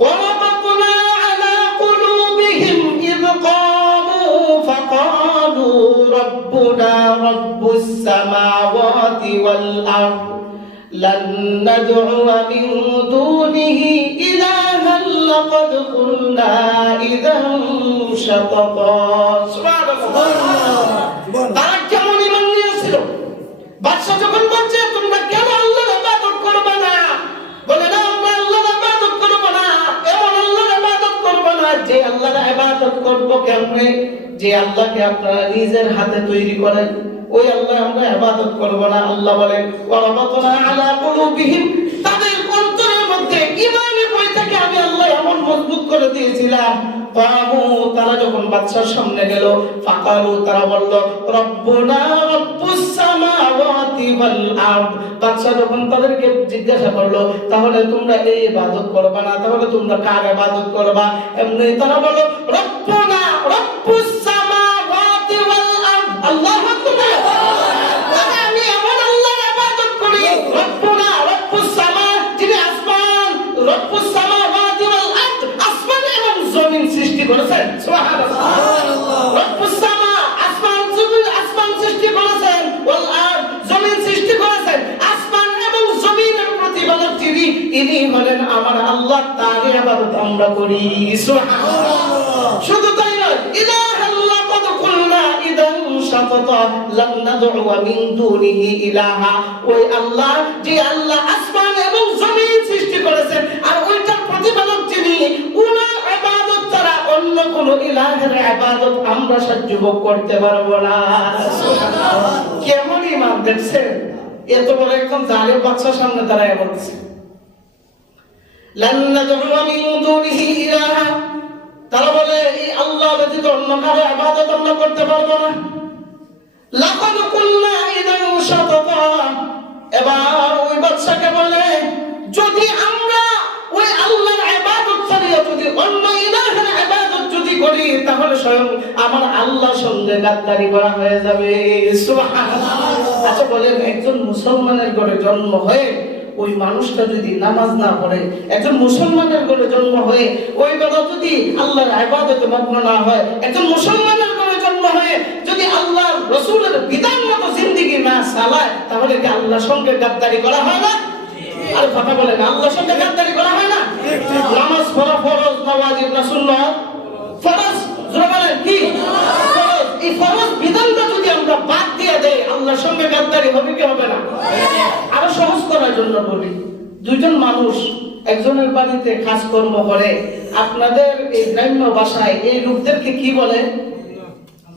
وربطنا على قلوبهم إذ قاموا فقالوا ربنا رب السماوات والأرض لن ندعو من دونه إلها لقد قلنا إذا شططا سبحان الله তারা কেমন ঈমান নিয়েছিল বাদশা যখন বলছে তোমরা কেন আল্লাহর ইবাদত করবে না বলে না আমরা আল্লাহর ইবাদত করব না এমন আল্লাহর ইবাদত করব না যে আল্লাহর ইবাদত করব কেমনে যে আল্লাহকে আপনারা নিজের হাতে তৈরি করেন ওই আল্লাহ আমরা ইবাদত করব না আল্লাহ বলেন ওয়ারাবাতনা আলা কুলুবিহিম তাদের অন্তরের মধ্যে ঈমানের বইটাকে আমি আল্লাহ এমন মজবুত করে দিয়েছিলাম ফামু তারা যখন বাদশার সামনে গেল ফাকালু তারা বলল রব্বুনা রব্বুস সামাওয়াতি ওয়াল আরদ বাদশা যখন তাদেরকে জিজ্ঞাসা করলো তাহলে তোমরা এই ইবাদত করবে না তাহলে তোমরা কার ইবাদত করবা এমনি তারা বলল রব্বুনা রব্বুস সামাওয়াতি ওয়াল আরদ আল্লাহু আকবার আমি এমন আল্লাহর ইবাদত করি রব্বুনা রব্বুস সামা যিনি আসমান রব্বুস সামাওয়াতি ওয়াল আরদ আসমান এবং জমিন সৃষ্টি করেছেন সুবহানাল্লাহ রব্বুস সামা আসমান জমিন আসমান সৃষ্টি করেছেন ওয়াল আরদ জমিন সৃষ্টি করেছেন আসমান এবং জমিনের প্রতিপালক যিনি ইনি হলেন আমার আল্লাহ তার ইবাদত আমরা করি সুবহানাল্লাহ শুধু তাই নয় ইলাহাল্লাহ কদ কুলনা ইদান শাতাতা লান নাদউ মিন দুনিহি ইলাহা ওই আল্লাহ যে আল্লাহ আসমান এবং জমিন সৃষ্টি করেছেন আর ওইটার প্রতিপালক যিনি উনার ইবাদত ছাড়া অন্য কোন ইলাহের ইবাদত আমরা সহ্য করতে পারবো না সুবহানাল্লাহ কেমন ঈমান দেখছেন এত বড় একদম জালেম বাদশার সামনে দাঁড়ায় বলছে লান নাদউ মিন দুনিহি ইলাহা তারা বলে এই আল্লাহ ব্যতীত অন্য কারো ইবাদত আমরা করতে পারবো না লাকাদ কুলনা ইদান শাতাতা এবার ওই বাদশাকে বলে যদি আমরা ওই আল্লাহর ইবাদত ছাড়া যদি অন্য ইলাহের ইবাদত যদি করি তাহলে স্বয়ং আমার আল্লাহর সঙ্গে গাদ্দারি করা হয়ে যাবে সুবহানাল্লাহ আচ্ছা বলেন একজন মুসলমানের ঘরে জন্ম হয়ে ওই মানুষটা যদি নামাজ না পড়ে একজন মুসলমানের ঘরে জন্ম হয়ে ওই কথা যদি আল্লাহর ইবাদতে মগ্ন না হয় একজন মুসলমানের ঘরে জন্ম হয়ে যদি আল্লাহর রাসূলের বিধান মতো জিন্দেগি না চালায় তাহলে কি আল্লাহর সঙ্গে গাদ্দারি করা হয় না আর কথা বলেন আল্লাহর সঙ্গে গাদ্দারি করা হয় না নামাজ পড়া ফরজ না ওয়াজিব না সুন্নাত ফরজ জোরে বলেন কি ফরজ এই ফরজ বিধানটা যদি আমরা বাদ দিয়ে দেই আল্লাহর সঙ্গে গাদ্দারি হবে কি হবে না আরো সহজ করার জন্য বলি দুইজন মানুষ একজনের বাড়িতে কাজকর্ম করে আপনাদের এই গ্রাম্য ভাষায় এই লোকদেরকে কি বলে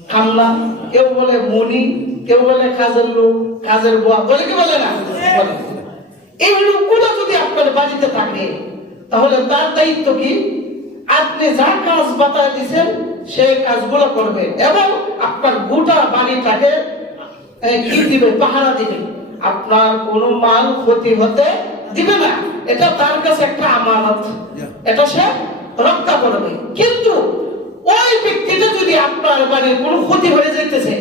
কামলা কেউ বলে মনি কেউ বলে কাজের লোক কাজের বুয়া বলে কি বলে না বলে এই লোকগুলো যদি আপনার বাড়িতে থাকে তাহলে তার দায়িত্ব কি আপনি যা কাজ বাতায় দিবেন সেই কাজগুলো করবে এবং আপনার গোটা বাড়িটাকে কি দিবে পাহারা দিবে আপনার কোনো মাল ক্ষতি হতে দিবে না এটা তার কাছে একটা আমানত এটা সে রক্ষা করবে কিন্তু ওই ব্যক্তিটা যদি আপনার বাড়ির কোনো ক্ষতি হয়ে যাইতেছে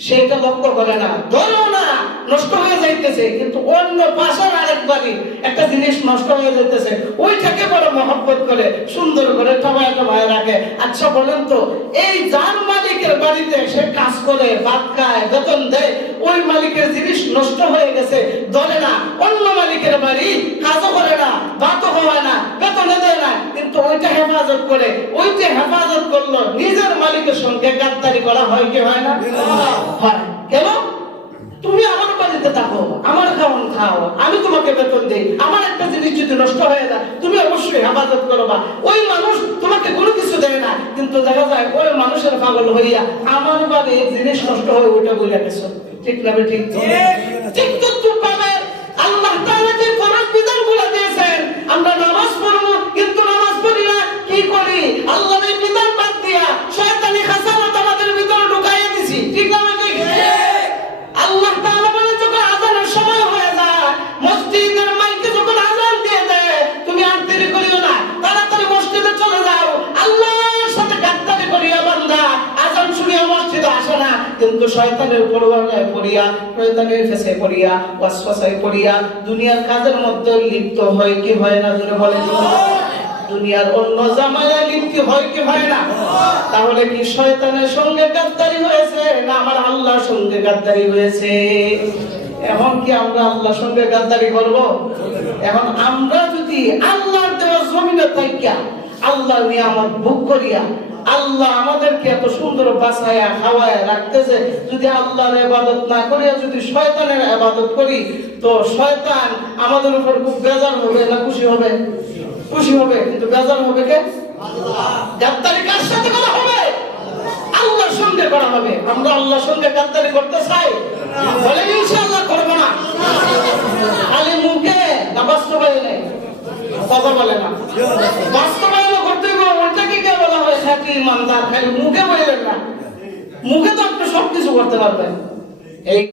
সেটা লক্ষ্য করে না ধরো না নষ্ট হয়ে যাইতেছে কিন্তু অন্য পাশের আরেক বাড়ি একটা জিনিস নষ্ট হয়ে যাইতেছে ওইটাকে বড় মহব্বত করে সুন্দর করে টমায় রাখে আচ্ছা বলেন তো এই যার মালিকের বাড়িতে সে কাজ করে ভাত খায় বেতন দেয় ওই মালিকের জিনিস নষ্ট হয়ে গেছে ধরে না অন্য মালিকের বাড়ি কাজও করে না ভাতও হয় না বেতন দেয় না কিন্তু ওইটা হেফাজত করে ওই যে হেফাজত করলো নিজের মালিকের সঙ্গে গাদ্দারি করা হয় কি হয় না হয় কেন তুমি আমার বাড়িতে থাকো আমার খাওয়ান খাও আমি তোমাকে বেতন দেই আমার একটা জিনিস যদি নষ্ট হয়ে যায় তুমি অবশ্যই হেফাজত করবা ওই মানুষ তোমাকে কোনো কিছু দেয় না কিন্তু দেখা যায় ওই মানুষের পাগল হইয়া আমার বাড়ি জিনিস নষ্ট হয়ে ওইটা বলে গেছো ঠিক না ঠিক ঠিক তো তুমি পাবে আল্লাহ তাআলা যে ফরজ বিধানগুলো দিয়েছেন আমরা নামাজ পড়ব কিন্তু নামাজ পড়ি না কি করি আল্লাহর বিধান বাদ দিয়া শয়তানি খাসালত আমাদের ভিতরে ঢুকাইয়া দিছি ঠিক না ঠিক আল্লাহ তাআলা বলে যখন আযানের সময় হয়ে যায় মসজিদের মাইকে যখন আযান দিয়ে দেয় তুমি আর দেরি করিও না তাড়াতাড়ি মসজিদে চলে যাও আল্লাহর সাথে গাদ্দারি করিয়া বান্দা আযান শুনিয়া মসজিদে আসে না কিন্তু শয়তানের পরোয়ানায় পড়িয়া শয়তানের ফেসে পড়িয়া ওয়াসওয়াসায় পড়িয়া দুনিয়ার কাজের মধ্যে লিপ্ত হয় কি হয় না জোরে বলে দুনিয়ার অন্য জামায়ায় লিপ্তি হয় কি হয় না? তাহলে কি শয়তানের সঙ্গে গাদ্দারি হয়েছে না আমার আল্লাহর সঙ্গে গাদ্দারি হয়েছে? এখন কি আমরা আল্লাহর সঙ্গে গাদ্দারি করব? এখন আমরা যদি আল্লাহর দেওয়া জমিনে থাইকা আল্লাহ নিয়ামত ভোগ করিয়া আল্লাহ আমাদেরকে এত সুন্দর বাঁচায়া খাওয়ায়া রাখতেছে, যদি আল্লাহর ইবাদত না করিয়া যদি শয়তানের ইবাদত করি, তো শয়তান আমাদের উপর খুব বেজার হবে না খুশি হবে? খুশি হবে, কিন্তু বেজার হবে কে? আল্লাহ। গাদ্দারি কার সাথে করা হবে? আল্লাহর সঙ্গে করা হবে। আমরা আল্লাহর সঙ্গে গাদ্দারি করতে চাই? বলে ইনশাআল্লাহ করব না। খালি মুখে না বাস্তবায়নে? কথা বলে না, বাস্তবায়ন করতে হবে। ওটা কি কে বলা হয় সাথী ইমানদার? খালি মুখে বললেন না, মুখে তো আপনি সবকিছু করতে পারবেন। এই